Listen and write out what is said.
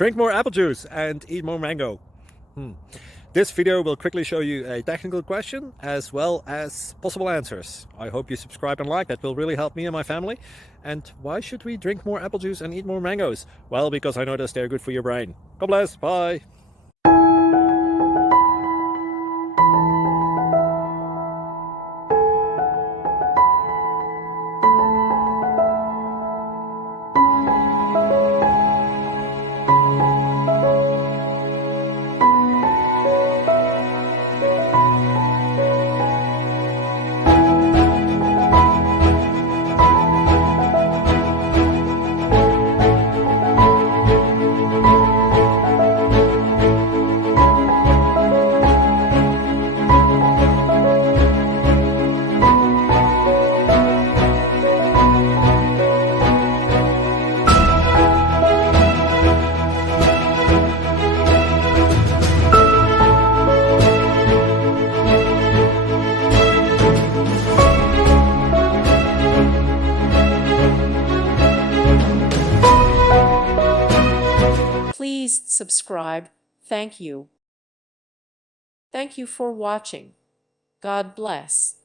Drink more apple juice and eat more mango. This video will quickly show you a technical question as well as possible answers. I hope you subscribe and like, that will really help me and my family. And why should we drink more apple juice and eat more mangoes? Well, because I noticed they're good for your brain. God bless, bye. Please subscribe. Thank you. Thank you for watching. God bless.